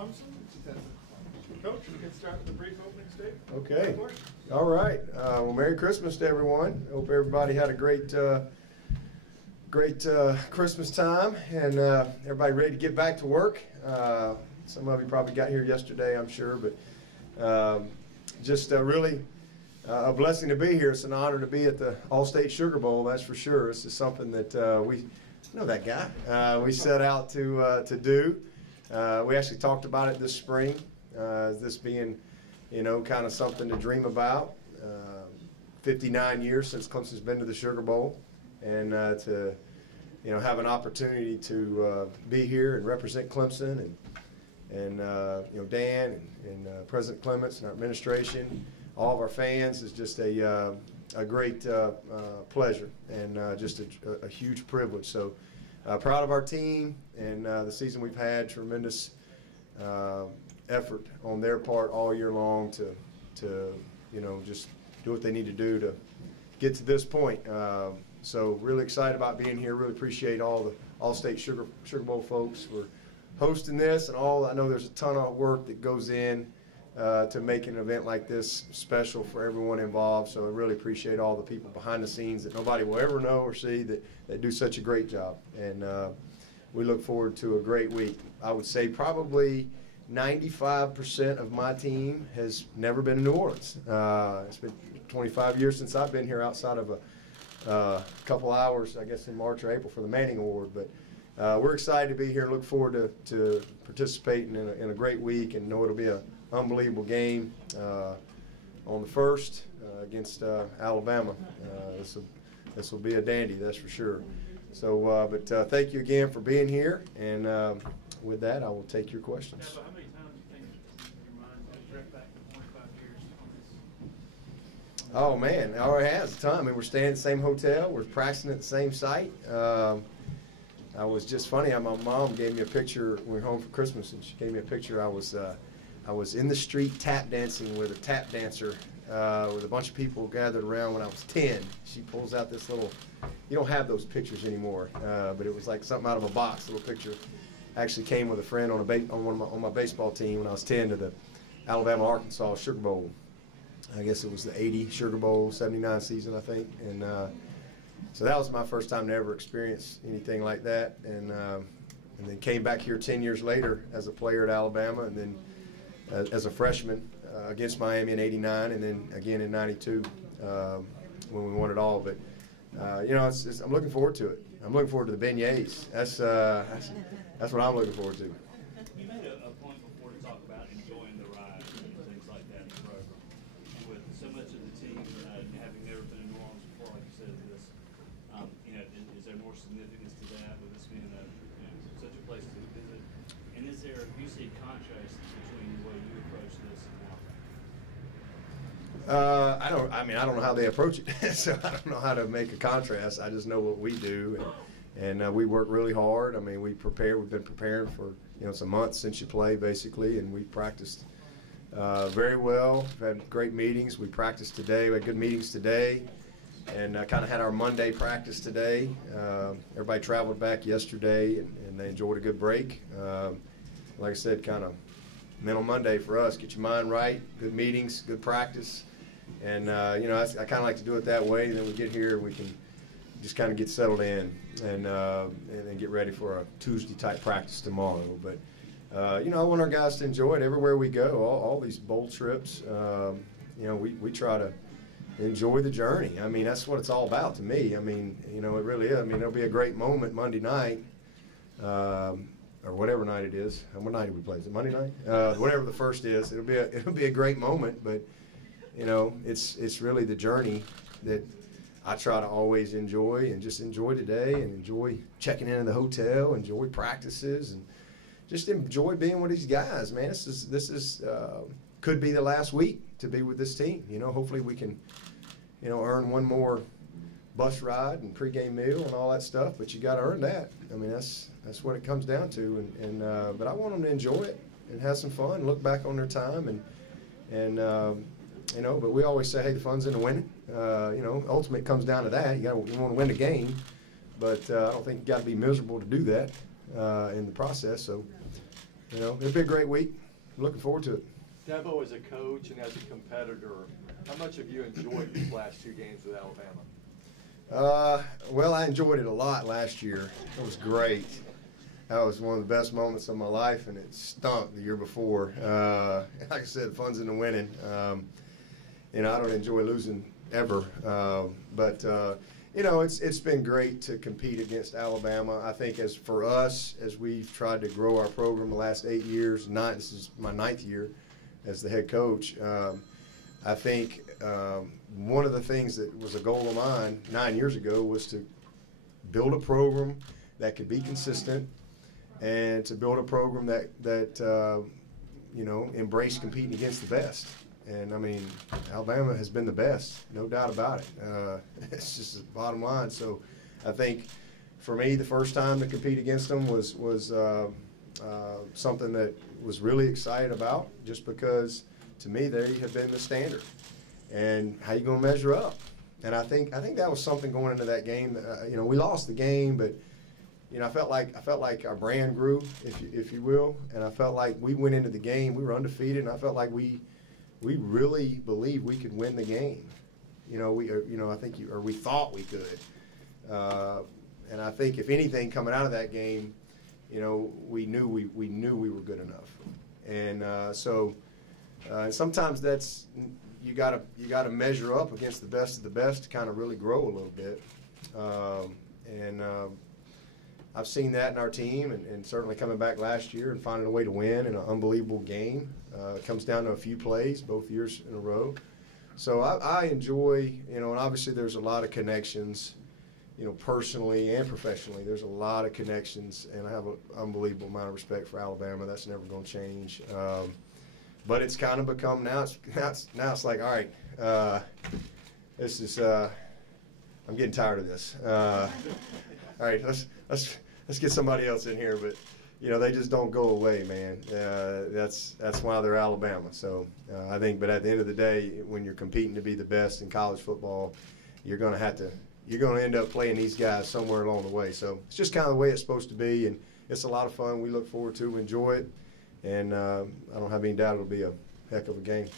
Clemson. Coach, we can start with a brief opening statement. Okay. All right. Well, Merry Christmas to everyone. Hope everybody had a great Christmas time, and everybody ready to get back to work. Some of you probably got here yesterday, I'm sure, but just really a blessing to be here. It's an honor to be at the All-State Sugar Bowl, that's for sure. This is something that we know that guy. We set out to do. We actually talked about it this spring, this being, kind of something to dream about. 59 years since Clemson's been to the Sugar Bowl, and to have an opportunity to be here and represent Clemson, and Dan and President Clements and our administration, all of our fans, is just a great pleasure and just a huge privilege. So proud of our team and the season we've had. Tremendous effort on their part all year long to just do what they need to do to get to this point. So really excited about being here. Really appreciate all the All-State Sugar Bowl folks for hosting this, and I know there's a ton of work that goes in to make an event like this special for everyone involved. So I really appreciate all the people behind the scenes that nobody will ever know or see that do such a great job. And we look forward to a great week. I would say probably 95% of my team has never been to New Orleans. It's been 25 years since I've been here, outside of a couple hours, I guess, in March or April for the Manning Award. But we're excited to be here. Look forward to participating in a great week, and know it'll be an unbelievable game on the 1st against Alabama. This will be a dandy, that's for sure. So, but thank you again for being here, and with that, I will take your questions. Dabo, how many times do you think your mind has drift back to 25 years on this? Oh man, it already has a ton. I mean, we're staying at the same hotel. We're practicing at the same site. I was just funny. My mom gave me a picture. We were home for Christmas, and she gave me a picture. I was in the street tap dancing with a tap dancer with a bunch of people gathered around when I was 10. She pulls out this little. You don't have those pictures anymore, but it was like something out of a box. Little picture. Actually came with a friend on my baseball team when I was 10 to the Alabama-Arkansas Sugar Bowl. I guess it was the 80 Sugar Bowl, 79 season, I think. And so that was my first time to ever experience anything like that. And then came back here 10 years later as a player at Alabama, and then as a freshman against Miami in '89, and then again in '92 when we won it all. But I'm looking forward to it. I'm looking forward to the beignets. That's what I'm looking forward to. You made a point before to talk about enjoying the ride and things like that in the program. And with so much of the team having never been in New Orleans before, like you said, this, is there more significance to that with this being such a place to visit? And is there, you see, contrast between the way you approach this and I don't know how they approach it, so I don't know how to make a contrast. I just know what we do, and we work really hard. I mean, we prepare. We've been preparing for some months since you play, basically, and we practiced very well. We've had great meetings. We practiced today. We had good meetings today, and kind of had our Monday practice today. Everybody traveled back yesterday, and they enjoyed a good break. Like I said, kind of mental Monday for us. Get your mind right. Good meetings, good practice. And, I kind of like to do it that way. And then we get here, we can just kind of get settled in and then get ready for a Tuesday-type practice tomorrow. But, I want our guys to enjoy it everywhere we go, all these bowl trips. We try to enjoy the journey. I mean, that's what it's all about to me. I mean, it really is. I mean, there'll be a great moment Monday night. Or whatever night it is. What night do we play? Is it Monday night? Whatever the first is, it'll be a great moment. But it's really the journey that I try to always enjoy, and just enjoy today, and enjoy checking into the hotel, enjoy practices, and just enjoy being with these guys. Man, this is could be the last week to be with this team. Hopefully we can earn one more bus ride and pregame meal and all that stuff, but you got to earn that. I mean, that's what it comes down to. But I want them to enjoy it and have some fun, look back on their time, but we always say, hey, the fun's in the winning. Ultimately it comes down to that. You want to win the game, but I don't think you got to be miserable to do that in the process. So it'll be a great week. I'm looking forward to it. Dabo, as a coach and as a competitor, how much have you enjoyed these last 2 games with Alabama? Well, I enjoyed it a lot last year. It was great. That was one of the best moments of my life, and it stunk the year before. Like I said, fun's in the winning. I don't enjoy losing ever, but it's been great to compete against Alabama. I think as for us, as we've tried to grow our program the last 8 years, this is my 9th year as the head coach. I think one of the things that was a goal of mine 9 years ago was to build a program that could be consistent and to build a program that embraced competing against the best. And, I mean, Alabama has been the best, no doubt about it. It's just the bottom line. So I think for me, the first time to compete against them was something that was really excited about, just because to me they have been the standard. And how you going to measure up? And I think that was something going into that game. We lost the game, but I felt like our brand grew, if you will, and I felt like we went into the game, we were undefeated, and I felt like we really believed we could win the game. We thought we could. And I think if anything coming out of that game, we knew we were good enough. And so sometimes that's you gotta measure up against the best of the best to kind of really grow a little bit. I've seen that in our team, and certainly coming back last year and finding a way to win in an unbelievable game. It comes down to a few plays both years in a row. So I enjoy, and obviously there's a lot of connections, personally and professionally. There's a lot of connections, and I have an unbelievable amount of respect for Alabama. That's never going to change. But it's kind of become now it's like, all right, this is I'm getting tired of this. All right, let's get somebody else in here, but they just don't go away, man. That's why they're Alabama. So I think, but at the end of the day, when you're competing to be the best in college football, you're going to end up playing these guys somewhere along the way. So it's just kind of the way it's supposed to be, and it's a lot of fun. We look forward to, enjoy it, and I don't have any doubt it'll be a heck of a game.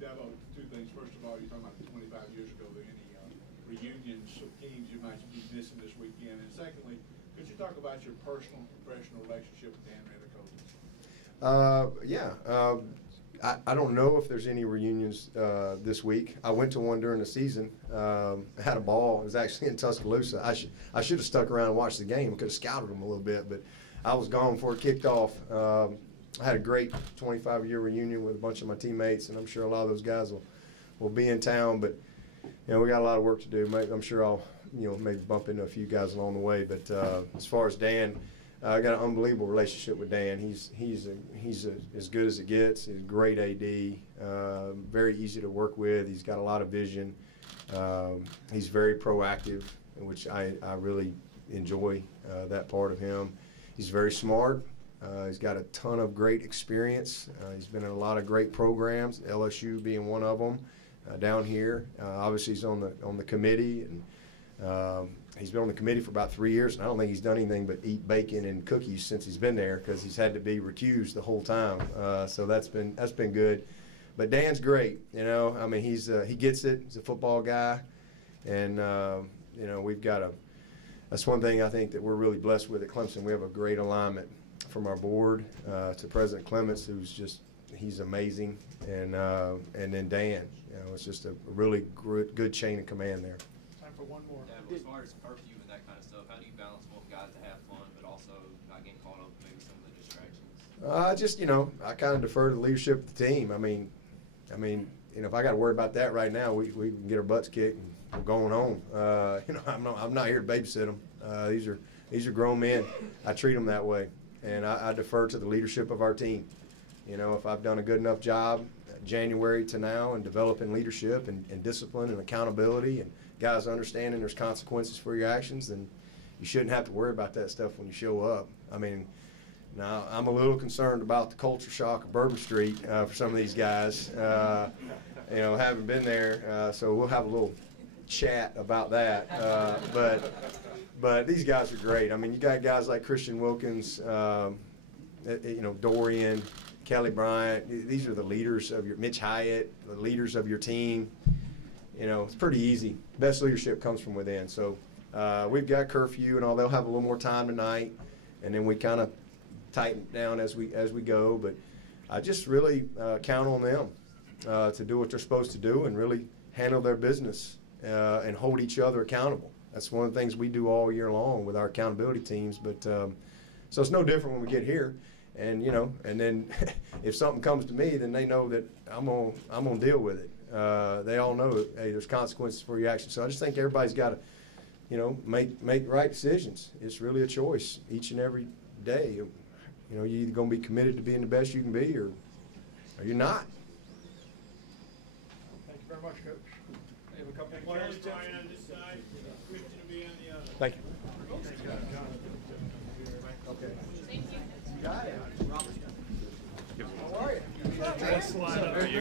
Dabo, 2 things. First of all, you're talking about 25 years ago. Any reunions of teams you might be missing this weekend? And secondly, could you talk about your personal and professional relationship with Dan Redicola? I don't know if there's any reunions this week. I went to one during the season. Had a ball. It was actually in Tuscaloosa. I should have stuck around and watched the game. Could have scouted them a little bit, but I was gone before it kicked off. I had a great 25-year reunion with a bunch of my teammates, and I'm sure a lot of those guys will be in town. But we got a lot of work to do. I'm sure I'll maybe bump into a few guys along the way. But as far as Dan, I got an unbelievable relationship with Dan. He's as good as it gets. He's a great AD, very easy to work with. He's got a lot of vision. He's very proactive, which I really enjoy that part of him. He's very smart. He's got a ton of great experience. He's been in a lot of great programs, LSU being one of them, down here. Obviously, he's on the committee, and he's been on the committee for about 3 years, and I don't think he's done anything but eat bacon and cookies since he's been there, because he's had to be recused the whole time. So that's been good. But Dan's great. I mean, he gets it. He's a football guy, and we've got that's one thing I think that we're really blessed with at Clemson. We have a great alignment from our board to President Clements, he's amazing, and then Dan. It's just a really good chain of command there. Time for one more. Yeah, as far as curfew and that kind of stuff, how do you balance wanting guys to have fun, but also not getting caught up in maybe some of the distractions? I kind of defer to the leadership of the team. I mean, if I got to worry about that right now, we can get our butts kicked and we're going home. I'm not here to babysit them. These are grown men. I treat them that way, and I defer to the leadership of our team. If I've done a good enough job January to now in developing leadership and discipline and accountability, and guys understanding there's consequences for your actions, then you shouldn't have to worry about that stuff when you show up. I mean, now I'm a little concerned about the culture shock of Bourbon Street for some of these guys. Having been there, so we'll have a little chat about that. But these guys are great. I mean, you got guys like Christian Wilkins, you know, Dorian, Kelly Bryant. These are the leaders of your, Mitch Hyatt, the leaders of your team. You know, it's pretty easy. Best leadership comes from within. So we've got curfew and all. They'll have a little more time tonight, and then we kind of tighten down as we go. But I just really count on them to do what they're supposed to do and really handle their business and hold each other accountable. That's one of the things we do all year long with our accountability teams. But so it's no different when we get here. And, you know, and then if something comes to me, then they know that I'm gonna deal with it. They all know that, hey, there's consequences for your actions. So I just think everybody's got to, you know, make right decisions. It's really a choice each and every day. You know, you're either going to be committed to being the best you can be, or you're not. Thank you very much, Coach. We have a couple of One players. Brian on this side, Christian will be on the other. Thank you. Okay. You got it. How are you? Let's slide up.